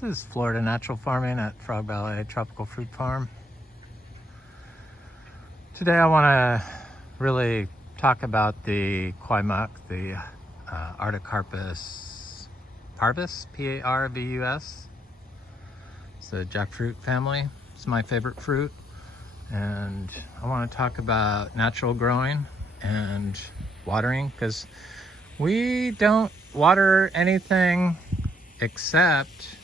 This is Florida Natural Farming at Frog Valley Tropical Fruit Farm. Today I want to really talk about the Kwai Muk, the Artocarpus parvus, P-A-R-V-U-S. It's a jackfruit family. It's my favorite fruit. And I want to talk about natural growing and watering, because we don't water anything except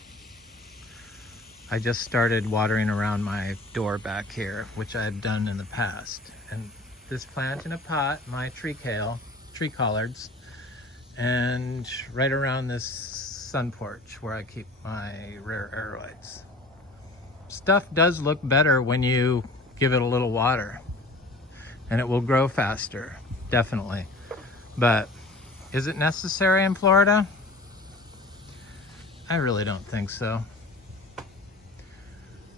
I just started watering around my door back here, which I've done in the past. And this plant in a pot, my tree collards, and right around this sun porch where I keep my rare aeroids. Stuff does look better when you give it a little water, and it will grow faster, definitely. But is it necessary in Florida? I really don't think so.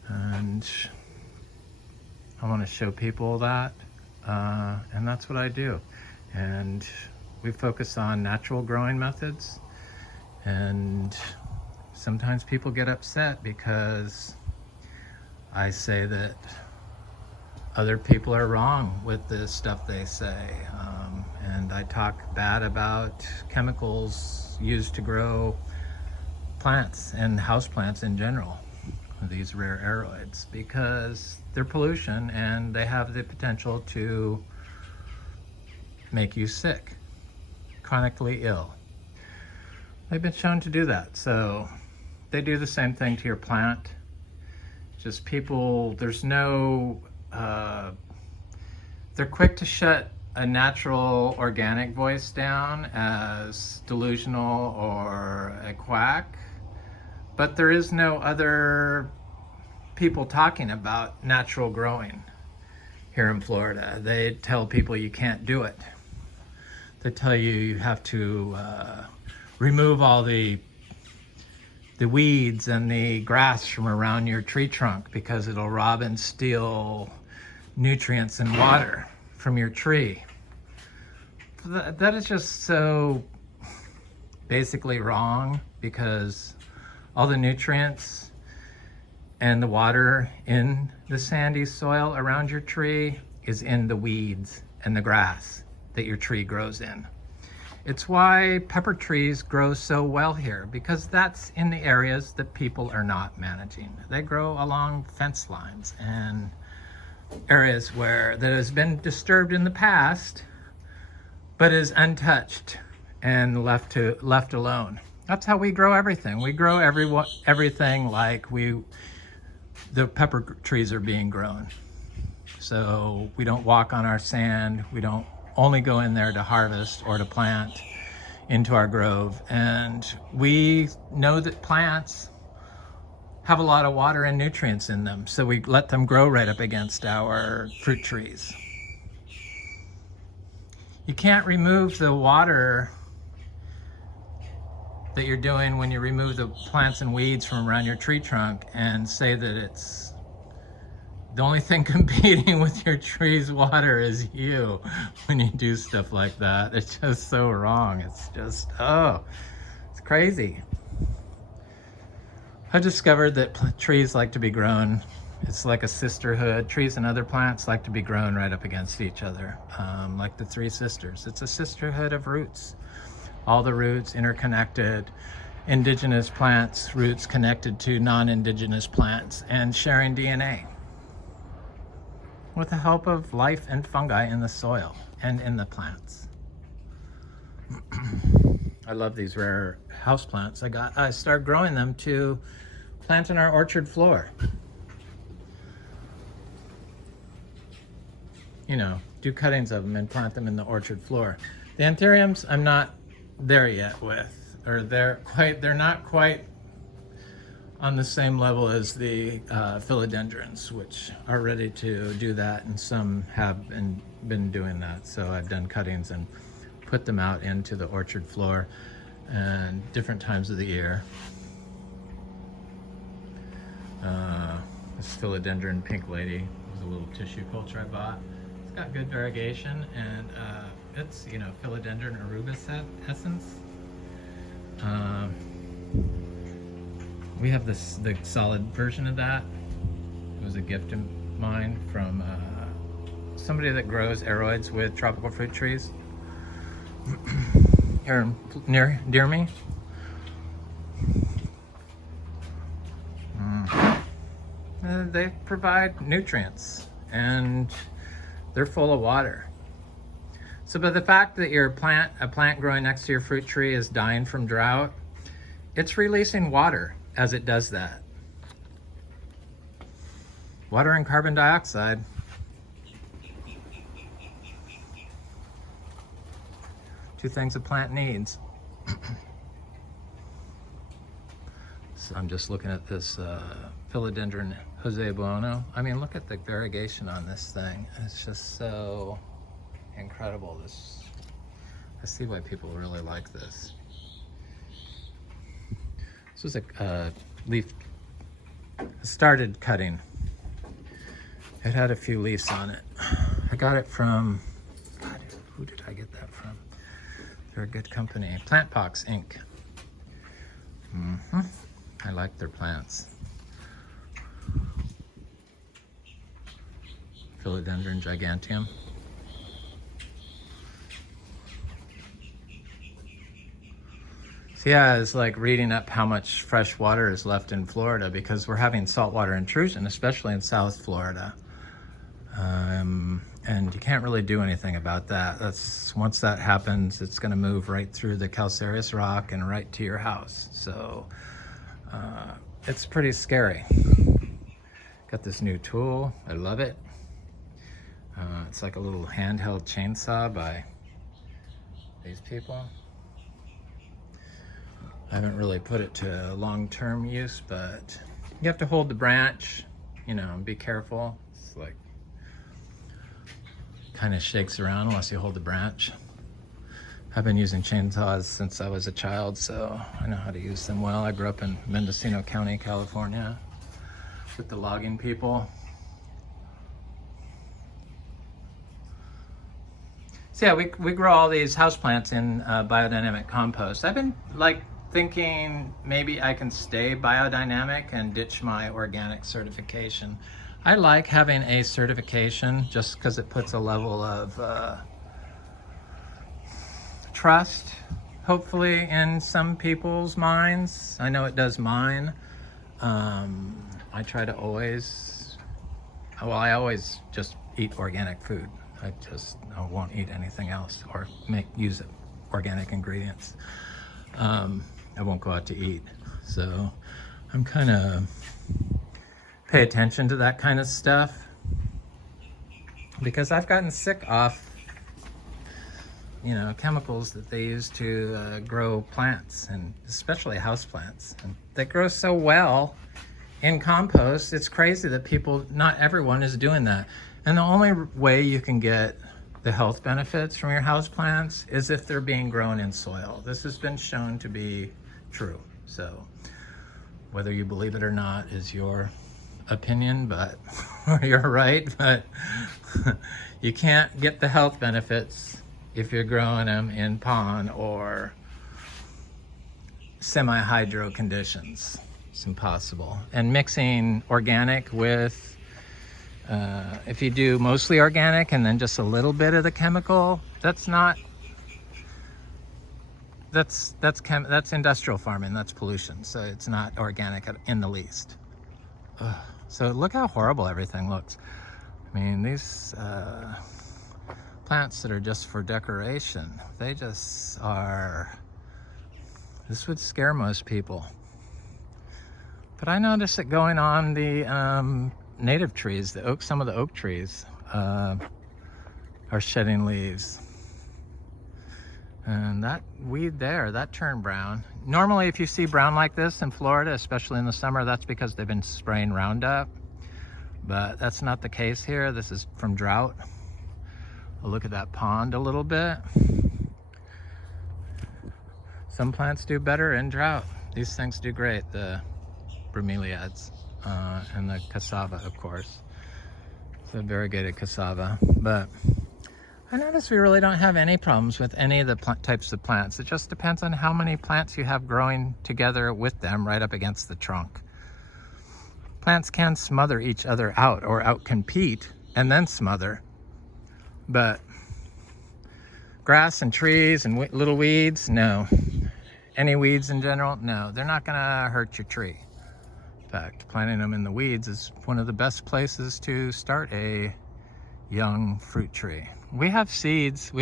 And I want to show people that, and that's what I do. And we focus on natural growing methods, and sometimes people get upset because I say that other people are wrong with the stuff they say, and I talk bad about chemicals used to grow plants and house plants in general, these rare aeroids, because they're pollution and they have the potential to make you sick, chronically ill. They've been shown to do that. So they do the same thing to your plant. Just people, there's no, they're quick to shut a natural organic voice down as delusional or a quack. But there is no other people talking about natural growing here in Florida. They tell people you can't do it. They tell you you have to remove all the weeds and the grass from around your tree trunk because it'll rob and steal nutrients and water from your tree. That is just so basically wrong, because all the nutrients and the water in the sandy soil around your tree is in the weeds and the grass that your tree grows in. It's why pepper trees grow so well here, because that's in the areas that people are not managing. They grow along fence lines and areas that has been disturbed in the past, but is untouched and left alone. That's how we grow everything. We grow everything like the pepper trees are being grown. So we don't walk on our sand. We don't only go in there to harvest or to plant into our grove. And we know that plants have a lot of water and nutrients in them. So we let them grow right up against our fruit trees. You can't remove the water that you're doing when you remove the plants and weeds from around your tree trunk and say that it's the only thing competing with your tree's water is you when you do stuff like that. It's just so wrong. It's just, it's crazy. I discovered that trees like to be grown. It's like a sisterhood. Trees and other plants like to be grown right up against each other, like the three sisters. It's a sisterhood of roots. All the roots interconnected, indigenous plants, roots connected to non-indigenous plants, and sharing DNA with the help of life and fungi in the soil and in the plants. I love these rare house plants. I started growing them to plant in our orchard floor. You know, do cuttings of them and plant them in the orchard floor. The anthuriums, I'm not there yet with, or they're not quite on the same level as the philodendrons, which are ready to do that, and some have been doing that. So I've done cuttings and put them out into the orchard floor and different times of the year. This philodendron pink lady was a little tissue culture I bought. It's got good variegation, and it's, philodendron arubescens. We have the solid version of that. It was a gift of mine from somebody that grows aroids with tropical fruit trees here near me. They provide nutrients and they're full of water. So, but the fact that a plant growing next to your fruit tree is dying from drought, it's releasing water as it does that. Water and carbon dioxide. Two things a plant needs. So I'm just looking at this philodendron Jose Buono. I mean, look at the variegation on this thing. It's just so incredible. I see why people really like this. This was a leaf. I started cutting. It had a few leaves on it. I got it from, God, who did I get that from? They're a good company. Plant Pox Inc. I like their plants. Philodendron giganteum. So yeah, it's like reading up how much fresh water is left in Florida because we're having saltwater intrusion, especially in South Florida. And you can't really do anything about that. Once that happens, it's going to move right through the calcareous rock and right to your house. So it's pretty scary. Got this new tool. I love it. It's like a little handheld chainsaw by these people. I haven't really put it to long-term use, but you have to hold the branch, you know, and be careful. It's like kind of shakes around unless you hold the branch. I've been using chainsaws since I was a child, so I know how to use them well. I grew up in Mendocino County, California, with the logging people. So yeah, we grow all these houseplants in biodynamic compost. I've been thinking maybe I can stay biodynamic and ditch my organic certification. I like having a certification just because it puts a level of trust, hopefully, in some people's minds. I know it does mine. I try to always, I always just eat organic food. I won't eat anything else or use organic ingredients. I won't go out to eat. So I'm kind of pay attention to that kind of stuff because I've gotten sick off, you know, chemicals that they use to grow plants, and especially house plants. And they grow so well in compost. It's crazy that not everyone is doing that. And the only way you can get the health benefits from your house plants is if they're being grown in soil. This has been shown to be true. So whether you believe it or not is your opinion, but you're right, but you can't get the health benefits if you're growing them in pond or semi-hydro conditions. It's impossible. And mixing organic with if you do mostly organic and then just a little bit of the chemical, that's industrial farming, that's pollution. So it's not organic in the least. Ugh. So look how horrible everything looks. I mean, these plants that are just for decoration, they just are, this would scare most people. But I noticed it going on the native trees, some of the oak trees are shedding leaves. And that weed there, that turned brown. Normally, if you see brown like this in Florida, especially in the summer, that's because they've been spraying Roundup. But that's not the case here. This is from Drought. I'll look at that pond a little bit. Some plants do better in drought. These things do great, the bromeliads and the cassava, of course. It's a variegated cassava. But I notice we really don't have any problems with any of the types of plants. It just depends on how many plants you have growing together with them right up against the trunk. Plants can smother each other out or outcompete and then smother. But grass and trees and little weeds, no. Any weeds in general, no. They're not gonna hurt your tree. In fact, planting them in the weeds is one of the best places to start a young fruit tree. We have seeds. I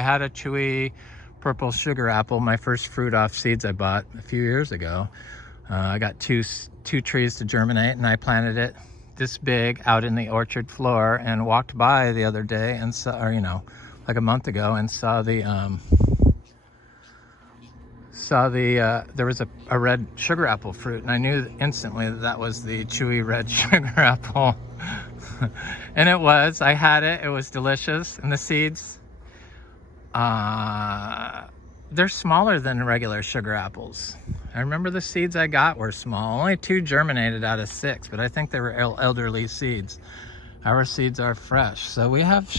had a Chewy purple sugar apple, my first fruit off seeds I bought a few years ago. I got two trees to germinate, and I planted it this big out in the orchard floor, and walked by the other day and saw, or like a month ago, and saw the there was a red sugar apple fruit, and I knew instantly that was the Chewy red sugar apple. And it was. I had it. It was delicious. And the seeds, they're smaller than regular sugar apples. I remember the seeds I got were small. Only 2 germinated out of 6, but I think they were elderly seeds. Our seeds are fresh. So we have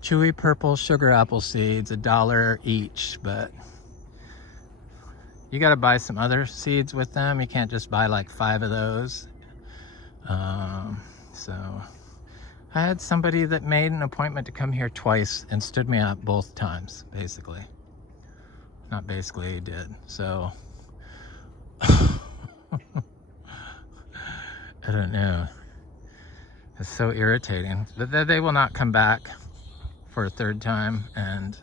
Chewy purple sugar apple seeds, $1 each, but you got to buy some other seeds with them. You can't just buy like 5 of those. So I had somebody that made an appointment to come here twice and stood me up both times, basically. Not basically, he did. So I don't know. It's so irritating. But they will not come back for a 3rd time, and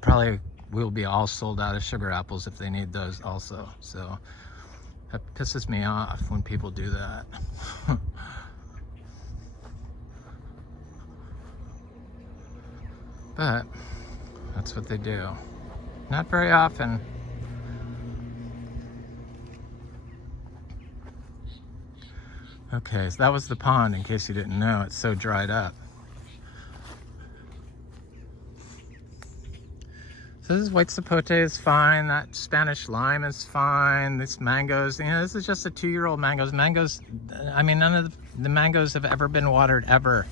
probably we'll be all sold out of sugar apples if they need those also. So that pisses me off when people do that. But that's what they do. Not very often. Okay, so that was the pond, in case you didn't know. It's so dried up. So this white sapote is fine. That Spanish lime is fine. This mangoes, this is just a 2-year-old mangoes. Mangoes, I mean, none of the mangoes have ever been watered, ever.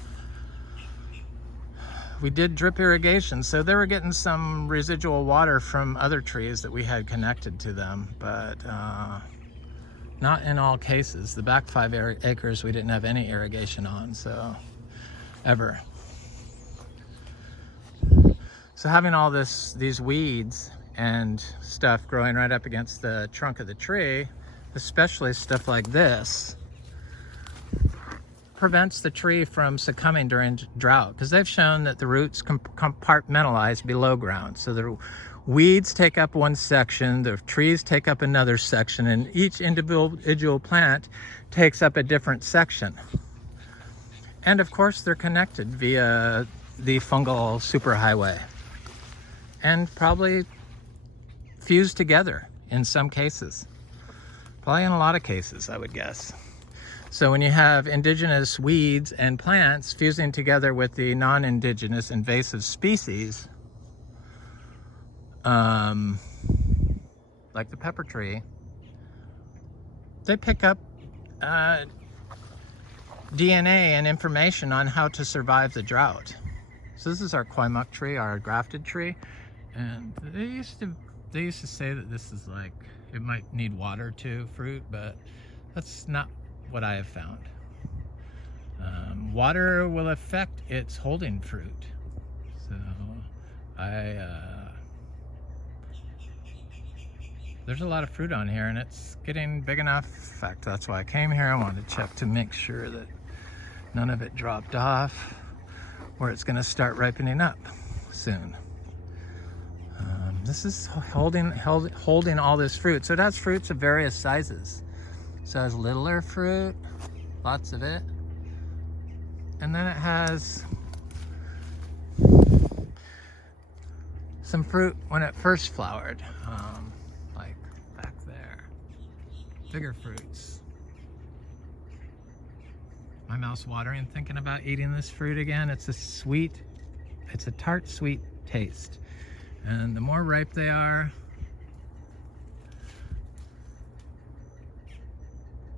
We did drip irrigation, so they were getting some residual water from other trees that we had connected to them, but not in all cases. The back 5 acres we didn't have any irrigation on, so ever. So having all these weeds and stuff growing right up against the trunk of the tree, especially stuff like this, prevents the tree from succumbing during drought, because they've shown that the roots compartmentalize below ground. So the weeds take up one section, the trees take up another section, and each individual plant takes up a different section. And of course they're connected via the fungal superhighway, and probably fused together in some cases. Probably in a lot of cases, I would guess. So when you have indigenous weeds and plants fusing together with the non-indigenous invasive species, like the pepper tree, they pick up DNA and information on how to survive the drought. So this is our Kwai Muk tree, our grafted tree, and they used to say that this is like, it might need water to fruit, but that's not what I have found. Water will affect its holding fruit. So there's a lot of fruit on here, and it's getting big enough. In fact, that's why I came here. I wanted to check to make sure that none of it dropped off, where it's gonna start ripening up soon. This is holding all this fruit. So it has fruits of various sizes. So it has littler fruit, lots of it. And then it has some fruit when it first flowered, like back there. Bigger fruits. My mouth's watering thinking about eating this fruit again. It's a tart, sweet taste. And the more ripe they are,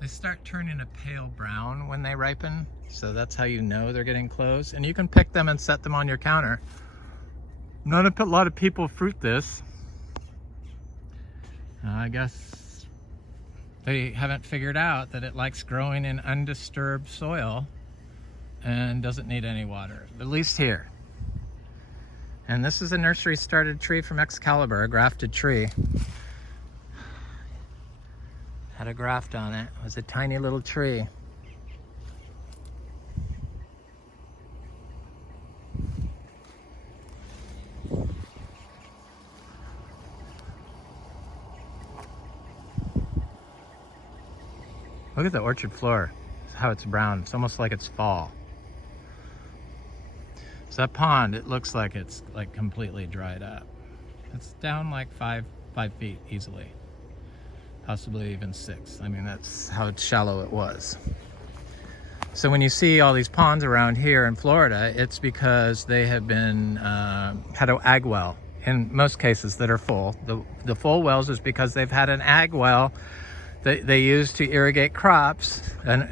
They start turning a pale brown when they ripen, so that's how you know they're getting close. And you can pick them and set them on your counter. Not a lot of people fruit this. I guess they haven't figured out that it likes growing in undisturbed soil and doesn't need any water, at least here. And this is a nursery started tree from Excalibur, a grafted tree. Had a graft on it. It was a tiny little tree. Look at the orchard floor, how it's brown. It's almost like it's fall. So that pond, it looks like it's like completely dried up. It's down like five feet easily. Possibly even 6. I mean, that's how shallow it was. So when you see all these ponds around here in Florida, it's because they have been had an ag well in most cases that are full. The full wells is because they've had an ag well that they use to irrigate crops and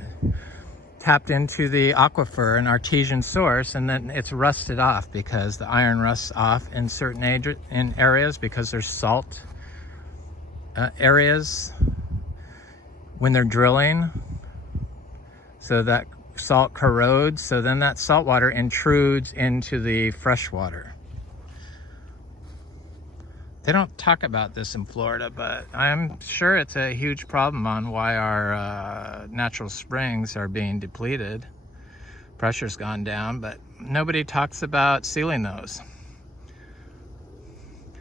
tapped into the aquifer, an artesian source, and then it's rusted off because the iron rusts off in certain areas because there's salt areas when they're drilling, so that salt corrodes, so then that salt water intrudes into the fresh water. They don't talk about this in Florida, but I'm sure it's a huge problem on why our natural springs are being depleted. Pressure's gone down, but nobody talks about sealing those.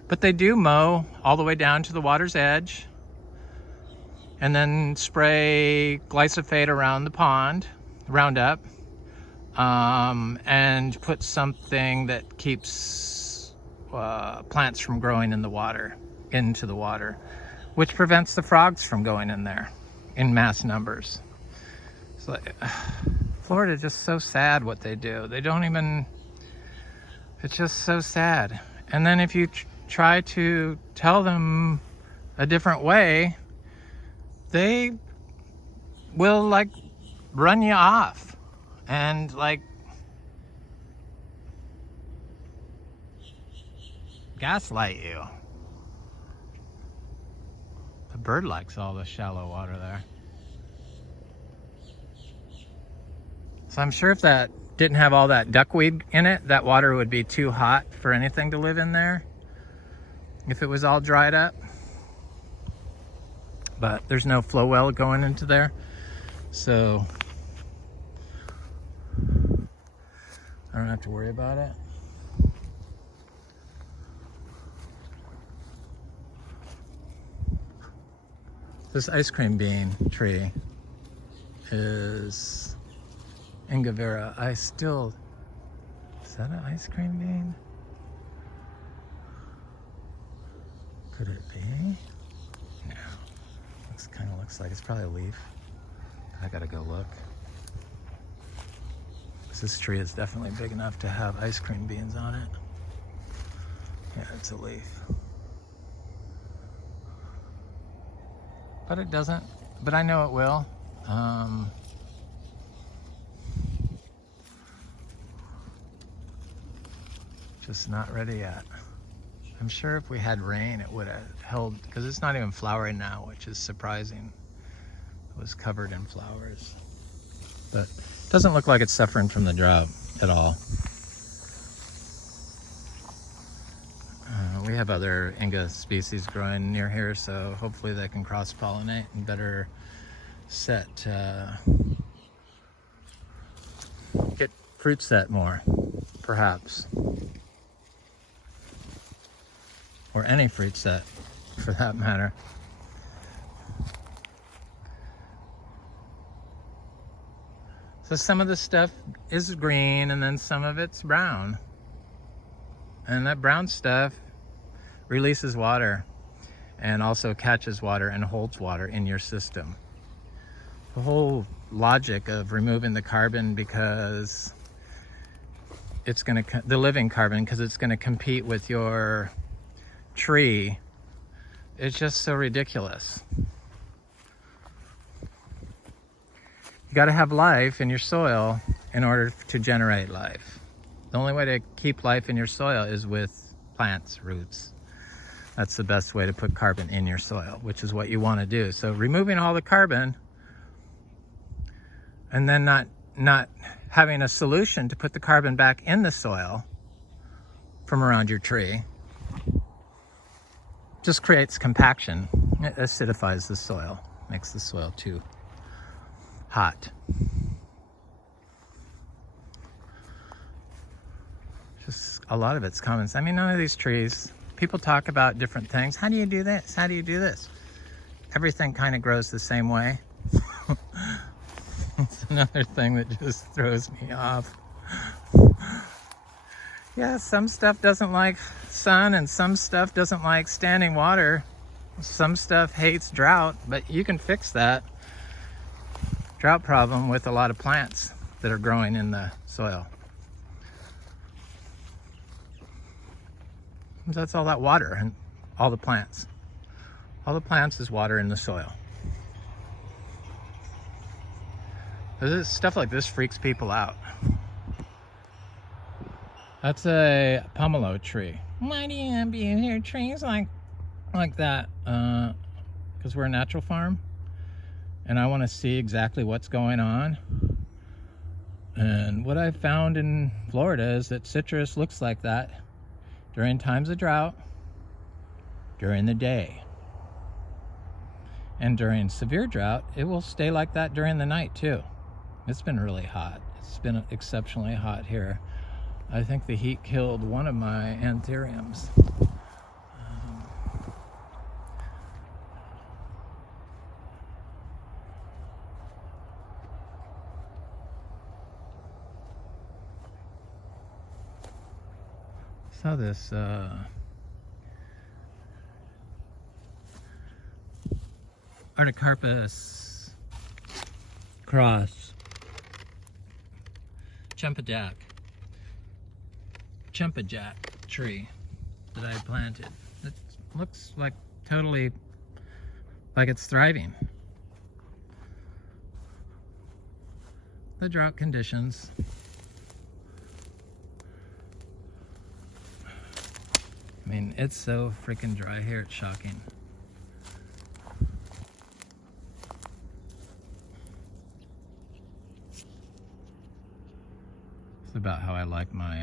But they do mow all the way down to the water's edge and then spray glyphosate around the pond, Roundup, and put something that keeps plants from growing in the water, into the water, which prevents the frogs from going in there in mass numbers. So Florida is just so sad what they do. They don't even, it's just so sad. And then if you try to tell them a different way, they will like run you off and like gaslight you. The bird likes all the shallow water there. So I'm sure if that didn't have all that duckweed in it, that water would be too hot for anything to live in there if it was all dried up. But there's no flow well going into there, so I don't have to worry about it. This ice cream bean tree is Ingavera. Is that an ice cream bean? Could it be? No. Kind of looks like it's probably a leaf. I gotta go look. This tree is definitely big enough to have ice cream beans on it. Yeah, it's a leaf. But it doesn't, but I know it will. Just not ready yet. I'm sure if we had rain, it would have held, because it's not even flowering now, which is surprising. It was covered in flowers. But it doesn't look like it's suffering from the drought at all. We have other Inga species growing near here, so hopefully they can cross-pollinate and better get fruit set more, perhaps. Or any fruit set, for that matter. So some of the stuff is green and then some of it's brown. And that brown stuff releases water and also catches water and holds water in your system. The whole logic of removing the carbon because it's going to, the living carbon, because it's going to compete with your tree, it's just so ridiculous. You got to have life in your soil in order to generate life. The only way to keep life in your soil is with plants, roots. That's the best way to put carbon in your soil, which is what you want to do. So removing all the carbon and then not having a solution to put the carbon back in the soil from around your tree just creates compaction. It acidifies the soil, makes the soil too hot. Just a lot of it's common. I mean, none of these trees, people talk about different things. How do you do this? How do you do this? Everything kind of grows the same way. It's another thing that just throws me off. Yeah, some stuff doesn't like sun and some stuff doesn't like standing water. Some stuff hates drought, but you can fix that drought problem with a lot of plants that are growing in the soil. That's all that water and all the plants. All the plants is water in the soil. Stuff like this freaks people out. That's a pomelo tree. Why do you have your trees like that? Because we're a natural farm and I want to see exactly what's going on. And what I found in Florida is that citrus looks like that during times of drought, during the day. And during severe drought, it will stay like that during the night too. It's been really hot. It's been exceptionally hot here. I think the heat killed one of my anthuriums. Saw this Artocarpus cross Chempajack tree that I planted. It looks like totally like it's thriving. The drought conditions. I mean, it's so freaking dry here, it's shocking. It's about how I like my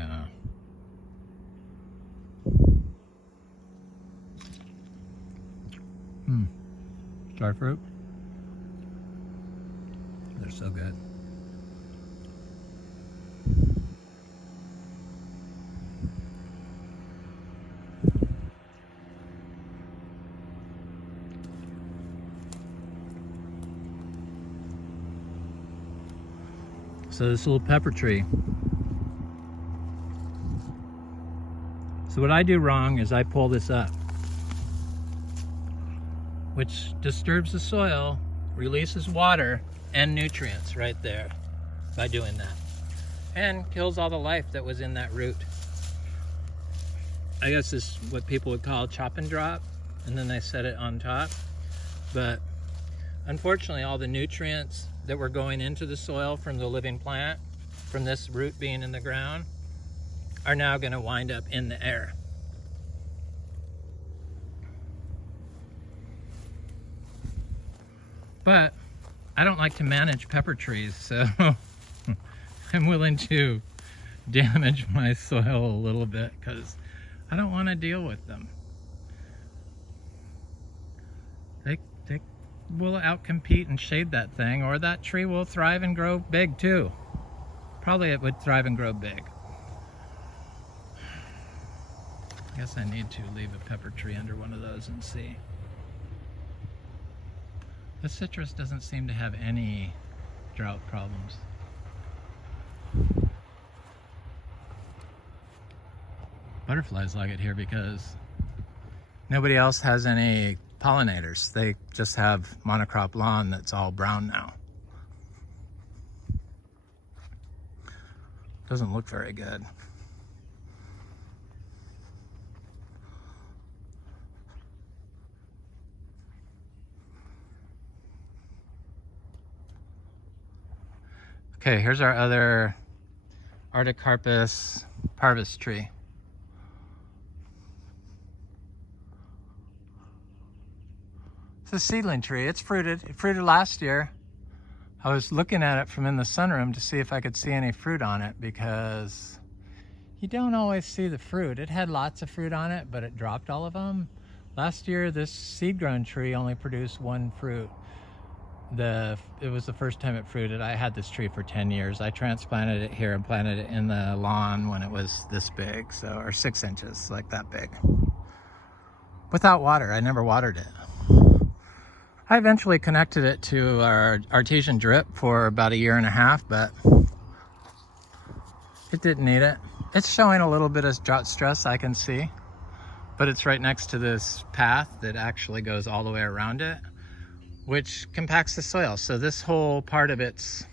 star fruit. They're so good. So this little pepper tree. So what I do wrong is I pull this up, which disturbs the soil, releases water and nutrients right there by doing that, and kills all the life that was in that root. I guess this is what people would call chop and drop, and then they set it on top. But unfortunately, all the nutrients that were going into the soil from the living plant, from this root being in the ground, are now going to wind up in the air. But I don't like to manage pepper trees, so I'm willing to damage my soil a little bit because I don't want to deal with them. They will outcompete and shade that thing, or that tree will thrive and grow big too. Probably it would thrive and grow big. I guess I need to leave a pepper tree under one of those and see. The citrus doesn't seem to have any drought problems. Butterflies like it here because nobody else has any pollinators. They just have monocrop lawn that's all brown now. Doesn't look very good. Okay, here's our other Artocarpus parvus tree. It's a seedling tree. It's fruited. It fruited last year. I was looking at it from in the sunroom to see if I could see any fruit on it, because you don't always see the fruit. It had lots of fruit on it, but it dropped all of them. Last year, this seed-grown tree only produced one fruit. It was the first time it fruited. I had this tree for 10 years. I transplanted it here and planted it in the lawn when it was this big, or 6 inches, like that big. Without water. I never watered it. I eventually connected it to our artesian drip for about 1.5 years, but it didn't need it. It's showing a little bit of drought stress, I can see, but it's right next to this path that actually goes all the way around it, which compacts the soil. So this whole part of its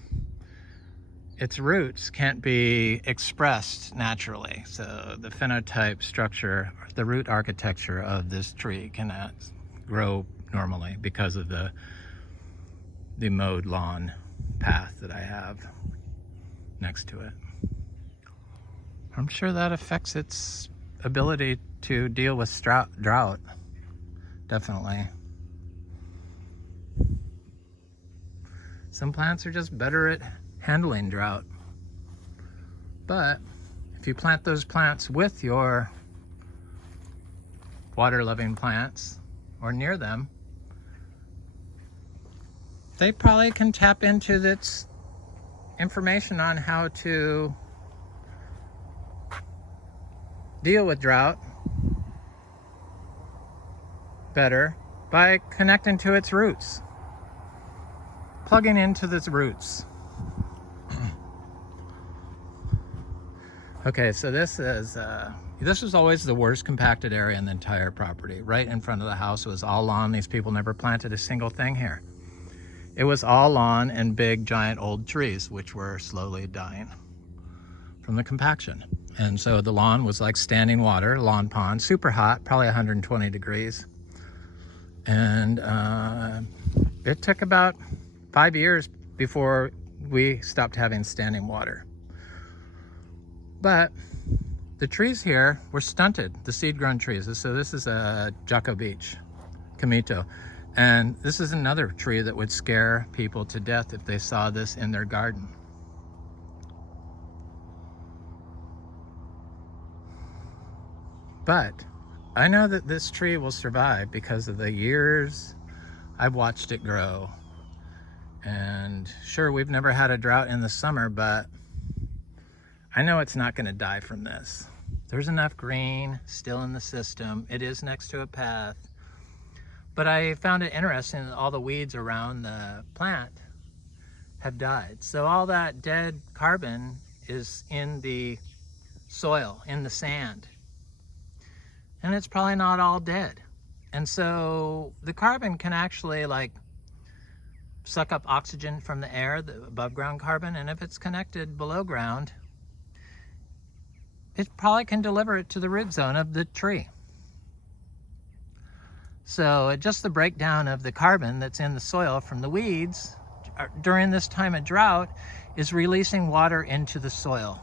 roots can't be expressed naturally. So the phenotype structure, the root architecture of this tree cannot grow normally because of the mowed lawn path that I have next to it. I'm sure that affects its ability to deal with drought. Definitely. Some plants are just better at handling drought. But if you plant those plants with your water-loving plants or near them, they probably can tap into its information on how to deal with drought better by connecting to its roots, plugging into its roots. Okay, so this was always the worst compacted area in the entire property. Right in front of the house was all lawn. These people never planted a single thing here. It was all lawn and big, giant old trees, which were slowly dying from the compaction. And so the lawn was like standing water, lawn pond, super hot, probably 120 degrees. And it took about 5 years before we stopped having standing water. But the trees here were stunted, the seed-grown trees. So this is a Jaco Beach, Camito. And this is another tree that would scare people to death if they saw this in their garden. But I know that this tree will survive because of the years I've watched it grow. And sure, we've never had a drought in the summer, but I know it's not going to die from this. There's enough green still in the system. It is next to a path. But I found it interesting that all the weeds around the plant have died. So all that dead carbon is in the soil, in the sand. And it's probably not all dead. And so the carbon can actually suck up oxygen from the air, the above ground carbon, and if it's connected below ground, it probably can deliver it to the root zone of the tree. So just the breakdown of the carbon that's in the soil from the weeds during this time of drought is releasing water into the soil.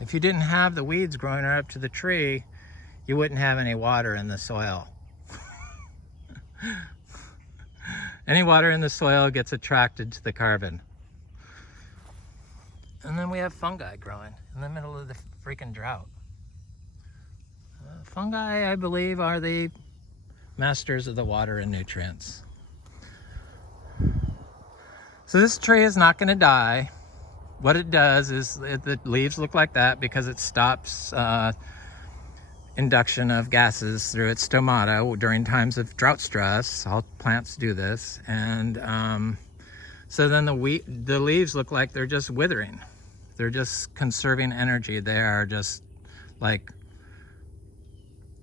If you didn't have the weeds growing right up to the tree, you wouldn't have any water in the soil. Any water in the soil gets attracted to the carbon. And then we have fungi growing in the middle of the freaking drought. Fungi, I believe, are the masters of the water and nutrients. So this tree is not going to die. What it does is the leaves look like that because it stops induction of gases through its stomata during times of drought stress. All plants do this. And so then the leaves look like they're just withering. They're just conserving energy. They are just like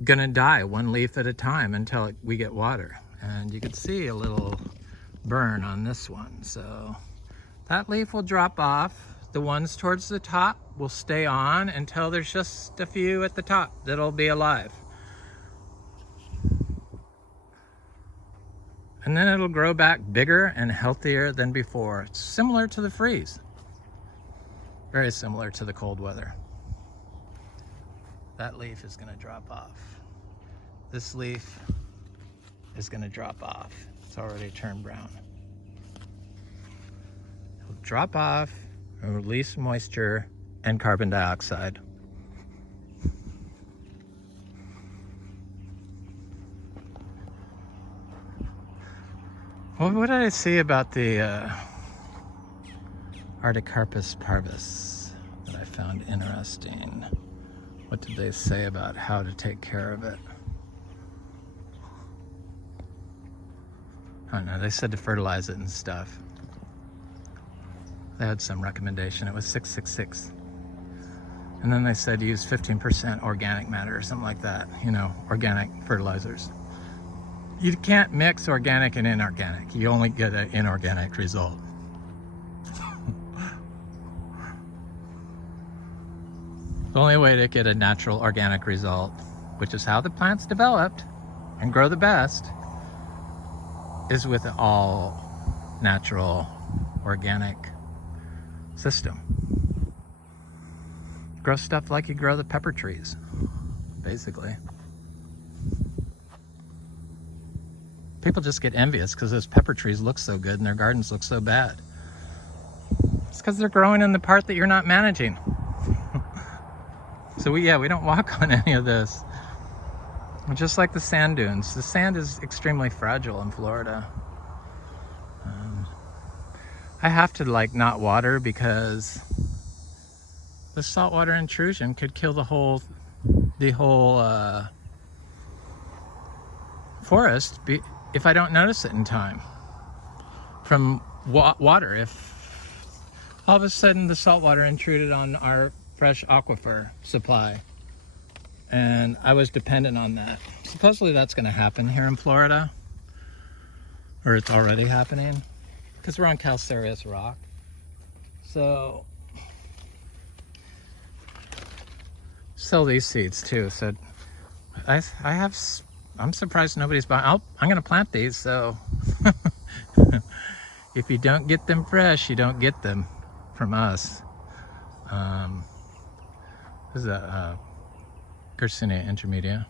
gonna die one leaf at a time until we get water. And you can see a little burn on this one. So that leaf will drop off. The ones towards the top will stay on until there's just a few at the top that'll be alive. And then it'll grow back bigger and healthier than before. It's similar to the freeze. Very similar to the cold weather. That leaf is gonna drop off. This leaf is gonna drop off. It's already turned brown. It'll drop off and release moisture and carbon dioxide. Well, what did I see about the Artocarpus parvus that I found interesting? What did they say about how to take care of it? I don't know, they said to fertilize it and stuff. They had some recommendation, it was 666. And then they said use 15% organic matter or something like that, you know, organic fertilizers. You can't mix organic and inorganic. You only get an inorganic result. The only way to get a natural organic result, which is how the plants developed and grow the best, is with an all natural organic system. Grow stuff like you grow the pepper trees, basically. People just get envious because those pepper trees look so good and their gardens look so bad. It's because they're growing in the part that you're not managing. So we don't walk on any of this. Just like the sand dunes. The sand is extremely fragile in Florida. I have to not water because the saltwater intrusion could kill the whole forest if I don't notice it in time from water. If all of a sudden the saltwater intruded on our fresh aquifer supply and I was dependent on that. Supposedly that's going to happen here in Florida, or it's already happening because we're on calcareous rock. So sell these seeds too. So I'm surprised nobody's buying. I'm going to plant these, so if you don't get them fresh, you don't get them from us. This is a Garcinia intermedia.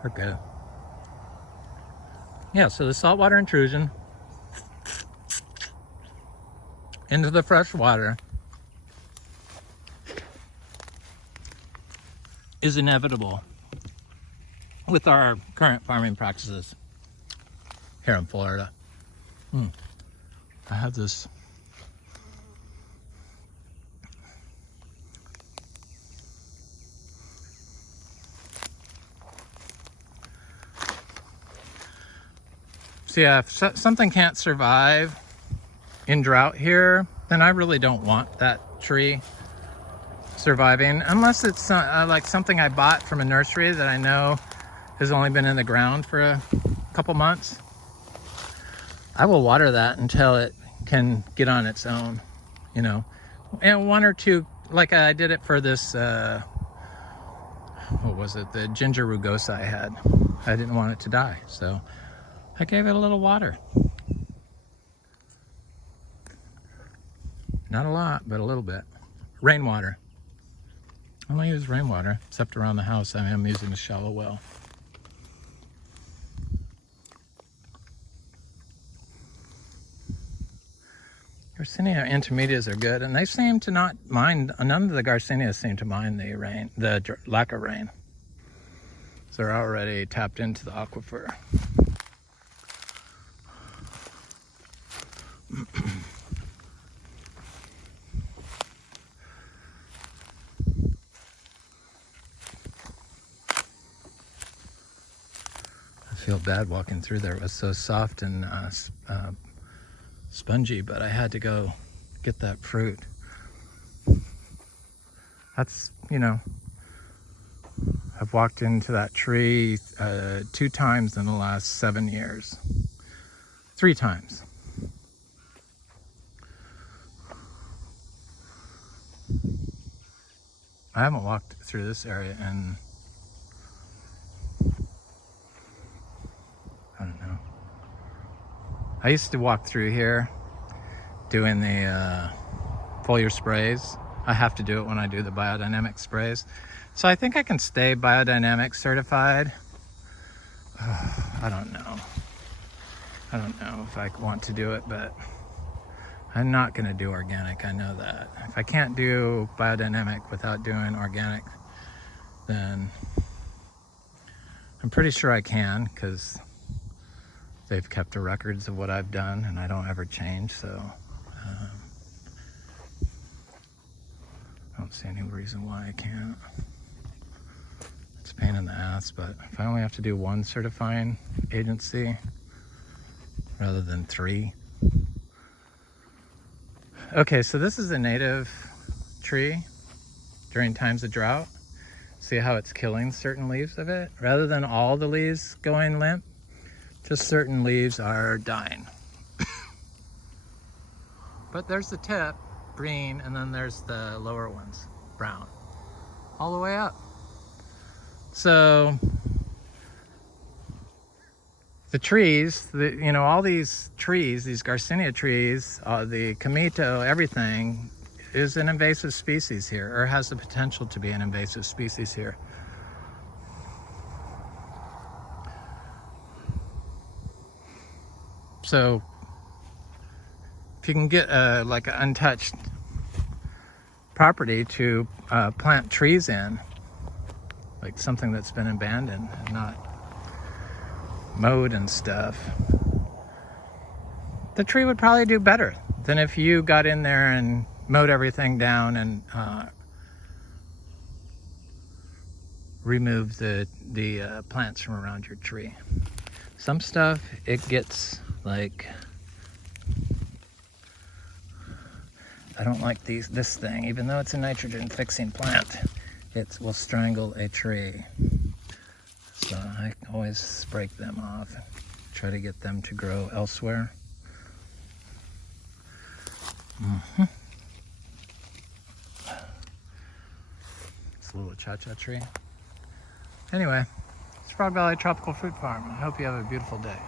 They're good. Yeah, so the saltwater intrusion into the fresh water is inevitable with our current farming practices here in Florida. I have this so yeah, if something can't survive in drought here, then I really don't want that tree surviving, unless it's like something I bought from a nursery that I know has only been in the ground for a couple months. I will water that until it can get on its own, you know. And one or two, like I did it for this, what was it, the ginger rugosa I had. I didn't want it to die, so I gave it a little water. Not a lot, but a little bit. Rainwater. I only use rainwater, except around the house. I am using a shallow well. Garcinia intermedias are good, and they seem to not mind. None of the Garcinias seem to mind the rain, the lack of rain. So they're already tapped into the aquifer. I feel bad walking through there. It was so soft and spongy, but I had to go get that fruit. That's, you know, I've walked into that tree 2 times in the last 7 years. 3 times. I haven't walked through this area in I used to walk through here doing the foliar sprays. I have to do it when I do the biodynamic sprays. So I think I can stay biodynamic certified. I don't know. I don't know if I want to do it, but I'm not going to do organic. I know that. If I can't do biodynamic without doing organic, then I'm pretty sure I can, because they've kept the records of what I've done and I don't ever change. So I don't see any reason why I can't. It's a pain in the ass, but if I only have to do one certifying agency rather than 3. Okay, so this is a native tree during times of drought. See how it's killing certain leaves of it? Rather than all the leaves going limp, just certain leaves are dying. But there's the tip, green, and then there's the lower ones, brown, all the way up. So the trees, all these trees, these Garcinia trees, the Comito, everything is an invasive species here, or has the potential to be an invasive species here. So if you can get like an untouched property to plant trees in, like something that's been abandoned and not mowed and stuff, the tree would probably do better than if you got in there and mowed everything down and removed the plants from around your tree. Some stuff, it gets like, I don't like this thing, even though it's a nitrogen fixing plant, it will strangle a tree. So I always break them off and try to get them to grow elsewhere. It's a little cha-cha tree. Anyway, it's Frog Valley Tropical Fruit Farm. I hope you have a beautiful day.